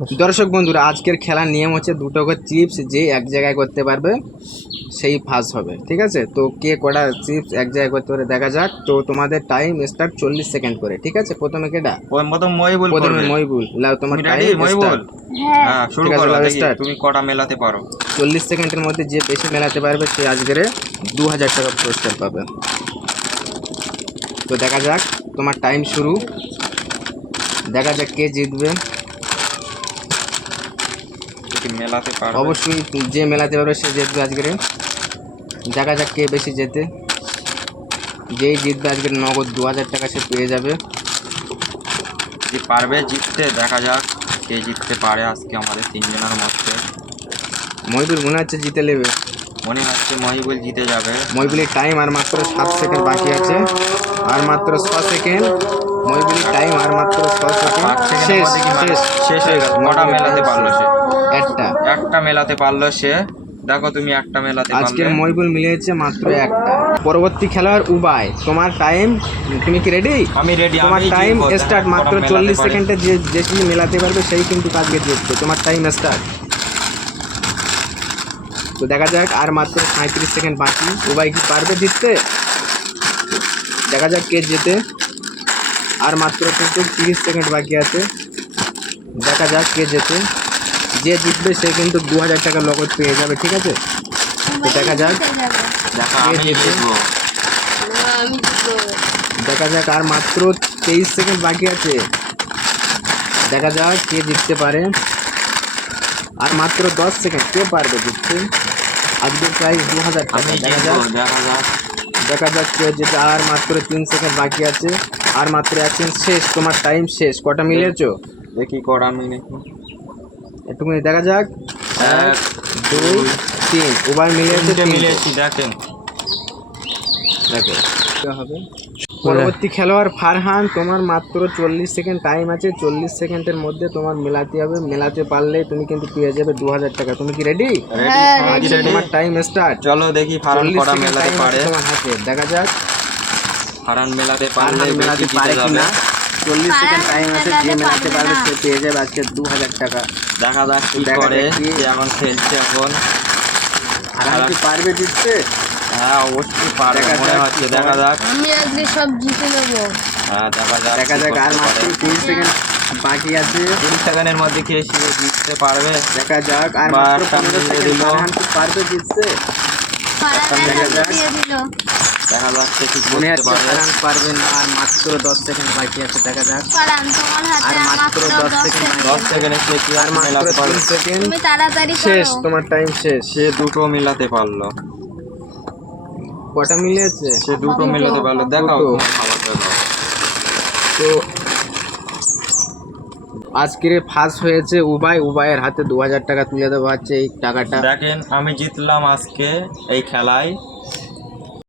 দর্শক বন্ধুরা, আজকের খেলার নিয়ম হচ্ছে দুটো করে চিপস যে এক জায়গায় করতে পারবে সেই ফার্স্ট হবে। ঠিক আছে, তো কে কটা চিপস এক জায়গায় করতে পারে দেখা যাক। তো তোমাদের টাইম স্টার্ট 40 সেকেন্ড করে। ঠিক আছে, প্রথমে কেডা? প্রথম মহিবুল প্রথমে করবে। মহিবুল, লাও তোমার তুমি টাইম রেডি মহিবুল? স্টার্ট। হ্যাঁ শুরু ঠিক আছে, করো, লাও দেখি স্টার্ট। তুমি কটা মেলাতে পারো। 40 সেকেন্ডের মধ্যে যে বেশি মেলাতে পারবে সে আজকের 2000 টাকা পুরস্কার পাবে। তো দেখা যাক, তোমার টাইম শুরু। দেখা যাক কে জিতবে। যদি মেলাতে পারো অবশ্যই যে মেলাতে পারবে সে জিতবে আজকের। দেখা যাক কে বেশি জেতে। যেই জিতবে আজকের নগদ 2000 টাকা সে পেয়ে যাবে। যদি পারবে জিততে, দেখা যাক কে জিততে পারে আজকে আমাদের তিনজনের মধ্যে। মহিবুল মনে হচ্ছে জিতে নেবে। মনে হচ্ছে মহিবুল জিতে যাবে। মহিবুলের টাইম আর মাত্র 7 সেকেন্ড বাকি আছে, আর মাত্র 6 সেকেন্ড। মহিবুলের টাইম আর মাত্র 6 সেকেন্ড। শেষ শেষ শেষ হয়ে গেল। কটা মেলাতে পারলো সে? একটা মেলাতে পারলো সে। দেখো তুমি একটা মেলাতে আজকের পারলে। মহিবুল মিলিয়েছে মাত্র একটা। পরবর্তী খেলার উবাই, তোমার টাইম। তুমি কি রেডি? আমি রেডি। তোমার টাইম স্টার্ট। মাত্র 40 সেকেন্ডে যে যেটি মেলাতে পারবে সেই কিন্তু আজকে জিতবে। তোমার টাইম স্টার্ট। তো দেখা যাক, আর মাত্র 35 সেকেন্ড বাকি। উবাই কি পারবে জিততে? দেখা যাক কে জেতে। আর মাত্র কিন্তু 30 সেকেন্ড বাকি আছে। দেখা যাক কে জেতে। যে জিতবে সে কিন্তু 2000 টাকা নগদ পেয়ে যাবে। ঠিক আছে, তো দেখা যাক কে জিতবে। দেখা যাক, আর মাত্র 23 সেকেন্ড বাকি আছে। দেখা যাক কে জিততে পারে। আর মাত্র 10 সেকেন্ড। কে পারবে জিততে? আজকের প্রাইস 2000 টাকা। দেখা যাক কে জিতে। আর মাত্র 3 সেকেন্ড বাকি আছে। আর মাত্র 1 সেকেন্ড। শেষ, তোমার টাইম শেষ। কটা মিলিয়েছো দেখি কটা মিনিট। একটুখানি দেখা যাক। 1 2 3 উভয় মিলিয়েছে। মিলিয়েছি। দেখেন দেখো কি হবে। পরবর্তী খেলোয়াড় ফারহান, তোমার মাত্র 40 সেকেন্ড টাইম আছে। 40 সেকেন্ডের মধ্যে তোমার মেলাতে হবে। মেলাতে পারলে তুমি কিন্তু পেয়ে যাবে 2000 টাকা। তুমি কি রেডি? তোমার টাইম স্টার্ট। চলো দেখি ফারহান কটা মেলাতে পারে। তোমার হাতে দেখা যাক ফারহান মেলাতে পারলে মেলাতে পারে কিনা। 40 সেকেন্ড টাইম আছে। যে মেলাতে পারবে সে পেয়ে যাবে আজকে 2000 টাকা। দেখা যাক কি করে। সে এখন খেলছে। এখন ফারহান কি পারবে জিততে? হ্যাঁ অবশ্যই পারবে মনে হচ্ছে। দেখা যাক। আমি আজকে সব জিতে নেবো। হ্যাঁ দেখা যাক। দেখা যাক, আর মাত্র 3 সেকেন্ড বাকি আছে। 3 সেকেন্ডের মধ্যে কি সে জিততে পারবে? দেখা যাক, আর মাত্র 15 সেকেন্ড। ফারহান কি পারবে জিততে? দেখা যাচ্ছে কি মনে করতে হচ্ছে পারবে। ফারহান পারবে না। আর মাত্র 10 সেকেন্ড বাকি আছে। দেখা যাক, আর মাত্র 10 সেকেন্ড 10 সেকেন্ডে সে কি আর মাত্র মেলাতে 3 পারবে? সেকেন্ড। তুমি তাড়াতাড়ি শেষ, করো। তোমার টাইম শেষ। সে দুটো মিলাতে পারলো। কটা মিলেছে? সে দুটো মিলাতে পারলো। দেখাও দুটো। তোমার খাবারটা দাও। তো আজকের ফার্স্ট হয়েছে উবাই। উবাইয়ের হাতে 2000 টাকা তুলে দেওয়া হচ্ছে। এই টাকাটা দেখেন আমি জিতলাম আজকে এই খেলায়।